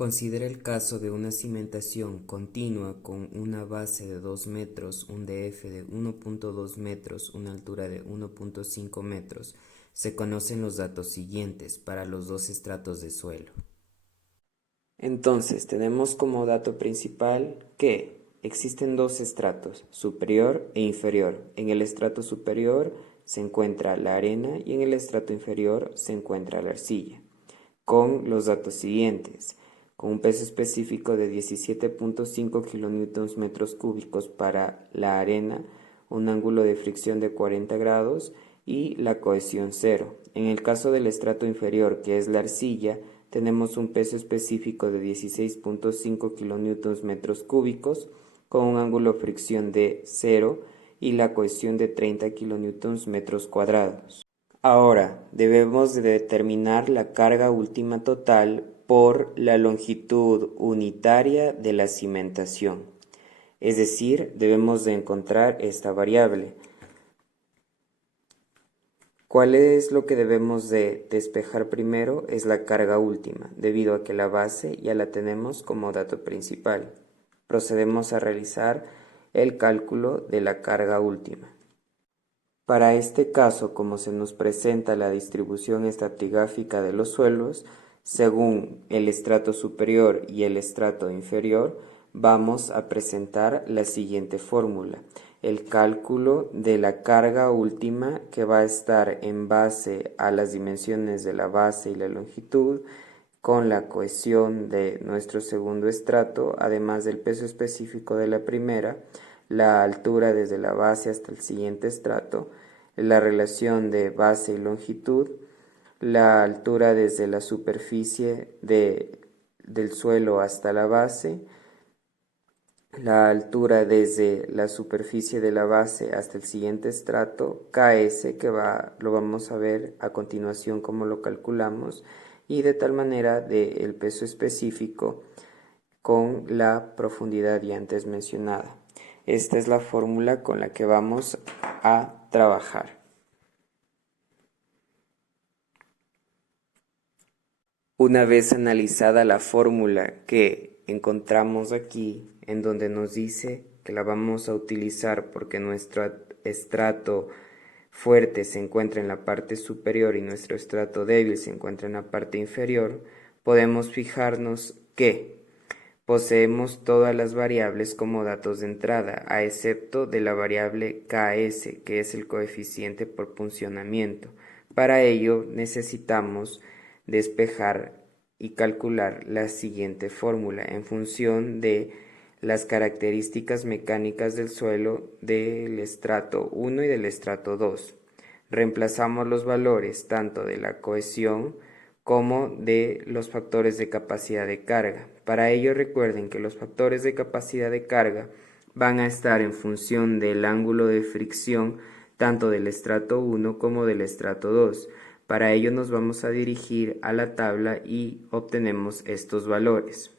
Considera el caso de una cimentación continua con una base de 2 metros, un DF de 1.2 metros, una altura de 1.5 metros. Se conocen los datos siguientes para los dos estratos de suelo. Entonces, tenemos como dato principal que existen dos estratos, superior e inferior. En el estrato superior se encuentra la arena y en el estrato inferior se encuentra la arcilla. Con los datos siguientes, con un peso específico de 17.5 kilonewtons metros cúbicos para la arena, un ángulo de fricción de 40 grados y la cohesión cero. En el caso del estrato inferior, que es la arcilla, tenemos un peso específico de 16.5 kilonewtons metros cúbicos con un ángulo de fricción de 0 y la cohesión de 30 kilonewtons metros cuadrados. Ahora, debemos de determinar la carga última total por la longitud unitaria de la cimentación. Es decir, debemos de encontrar esta variable. ¿Cuál es lo que debemos de despejar primero? Es la carga última, debido a que la base ya la tenemos como dato principal. Procedemos a realizar el cálculo de la carga última. Para este caso, como se nos presenta la distribución estratigráfica de los suelos, según el estrato superior y el estrato inferior, vamos a presentar la siguiente fórmula. El cálculo de la carga última, que va a estar en base a las dimensiones de la base y la longitud, con la cohesión de nuestro segundo estrato, además del peso específico de la primera, la altura desde la base hasta el siguiente estrato, la relación de base y longitud, la altura desde la superficie del suelo hasta la base, la altura desde la superficie de la base hasta el siguiente estrato, KS, que lo vamos a ver a continuación cómo lo calculamos, y de tal manera el peso específico con la profundidad ya antes mencionada. Esta es la fórmula con la que vamos a trabajar. Una vez analizada la fórmula que encontramos aquí, en donde nos dice que la vamos a utilizar porque nuestro estrato fuerte se encuentra en la parte superior y nuestro estrato débil se encuentra en la parte inferior, podemos fijarnos que poseemos todas las variables como datos de entrada, a excepto de la variable Ks, que es el coeficiente por puncionamiento. Para ello necesitamos despejar y calcular la siguiente fórmula en función de las características mecánicas del suelo del estrato 1 y del estrato 2. Reemplazamos los valores tanto de la cohesión como de los factores de capacidad de carga. Para ello recuerden que los factores de capacidad de carga van a estar en función del ángulo de fricción tanto del estrato 1 como del estrato 2. Para ello nos vamos a dirigir a la tabla y obtenemos estos valores.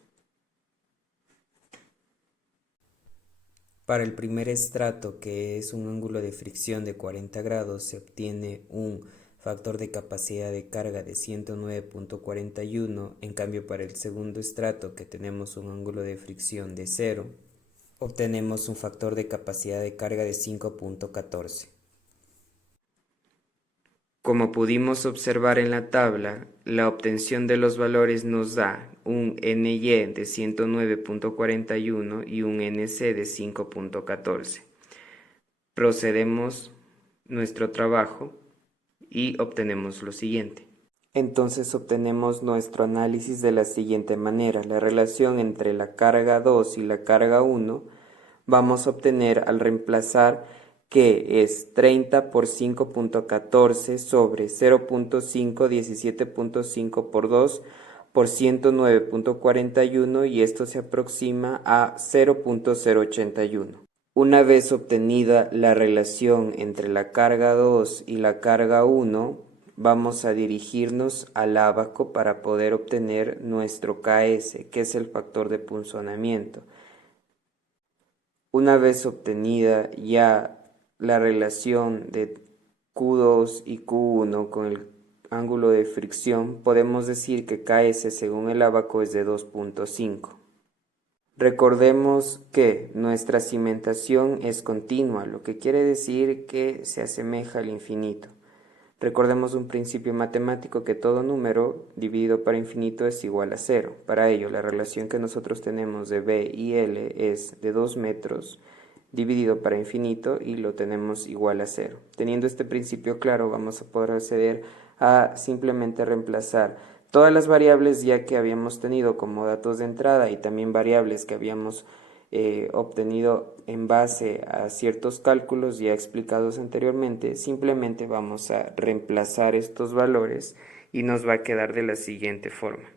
Para el primer estrato, que es un ángulo de fricción de 40 grados, se obtiene un factor de capacidad de carga de 109.41. En cambio, para el segundo estrato, que tenemos un ángulo de fricción de 0, obtenemos un factor de capacidad de carga de 5.14. Como pudimos observar en la tabla, la obtención de los valores nos da un NY de 109.41 y un NC de 5.14. Procedemos nuestro trabajo y obtenemos lo siguiente. Entonces obtenemos nuestro análisis de la siguiente manera. La relación entre la carga 2 y la carga 1 vamos a obtener al reemplazar que es 30 por 5.14 sobre 0.5, 17.5 por 2 por 109.41 y esto se aproxima a 0.081. Una vez obtenida la relación entre la carga 2 y la carga 1, vamos a dirigirnos al ábaco para poder obtener nuestro KS, que es el factor de punzonamiento. Una vez obtenida ya la relación de Q2 y Q1 con el ángulo de fricción, podemos decir que KS según el ábaco es de 2.5. Recordemos que nuestra cimentación es continua, lo que quiere decir que se asemeja al infinito. Recordemos un principio matemático que todo número dividido para infinito es igual a 0. Para ello, la relación que nosotros tenemos de B y L es de 2 metros dividido para infinito y lo tenemos igual a 0. Teniendo este principio claro, vamos a poder acceder a simplemente reemplazar todas las variables ya que habíamos tenido como datos de entrada y también variables que habíamos obtenido en base a ciertos cálculos ya explicados anteriormente. Simplemente vamos a reemplazar estos valores y nos va a quedar de la siguiente forma.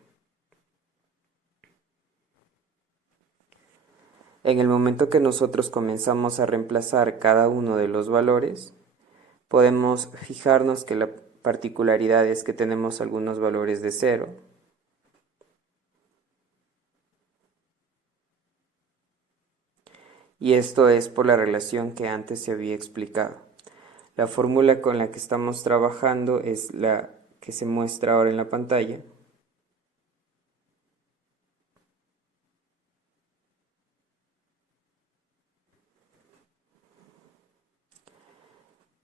En el momento que nosotros comenzamos a reemplazar cada uno de los valores, podemos fijarnos que la particularidad es que tenemos algunos valores de 0, y esto es por la relación que antes se había explicado. La fórmula con la que estamos trabajando es la que se muestra ahora en la pantalla.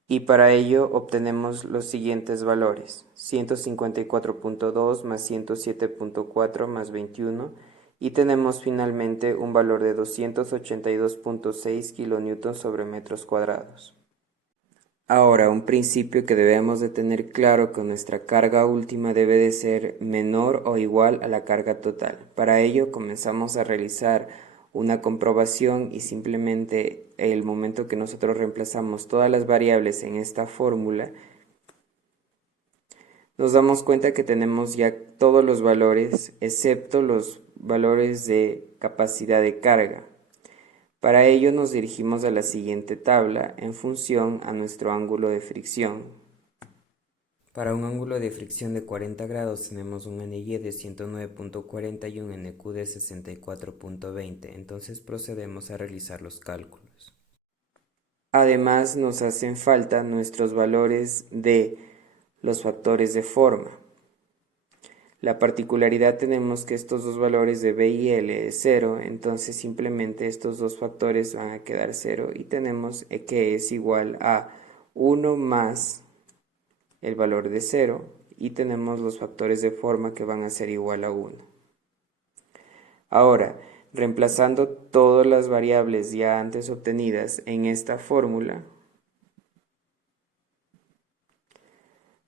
Y para ello obtenemos los siguientes valores: 154.2 más 107.4 más 21, y tenemos finalmente un valor de 282.6 kilonewtons sobre metros cuadrados. Ahora, un principio que debemos de tener claro que nuestra carga última debe de ser menor o igual a la carga total. Para ello comenzamos a realizar una comprobación y simplemente el momento que nosotros reemplazamos todas las variables en esta fórmula, nos damos cuenta que tenemos ya todos los valores excepto los valores de capacidad de carga. Para ello nos dirigimos a la siguiente tabla en función a nuestro ángulo de fricción. Para un ángulo de fricción de 40 grados tenemos un NY de 109.40 y un NQ de 64.20, entonces procedemos a realizar los cálculos. Además nos hacen falta nuestros valores de los factores de forma. La particularidad tenemos que estos dos valores de B y L es 0, entonces simplemente estos dos factores van a quedar 0 y tenemos que es igual a 1 más el valor de 0 y tenemos los factores de forma que van a ser igual a 1. Ahora, reemplazando todas las variables ya antes obtenidas en esta fórmula,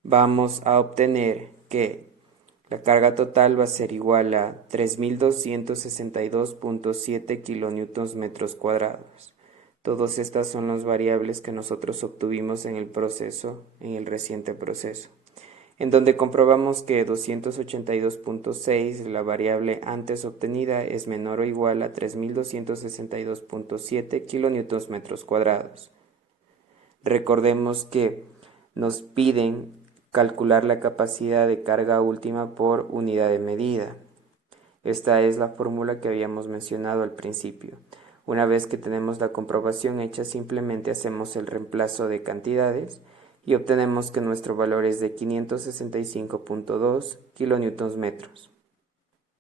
vamos a obtener que la carga total va a ser igual a 3262.7 kilonewtons metros cuadrados. Todas estas son las variables que nosotros obtuvimos en el proceso, en el reciente proceso, en donde comprobamos que 282.6, la variable antes obtenida, es menor o igual a 3262.7 kilonewtons metros cuadrados. Recordemos que nos piden calcular la capacidad de carga última por unidad de medida. Esta es la fórmula que habíamos mencionado al principio. Una vez que tenemos la comprobación hecha, simplemente hacemos el reemplazo de cantidades y obtenemos que nuestro valor es de 565.2 kilonewtons metros.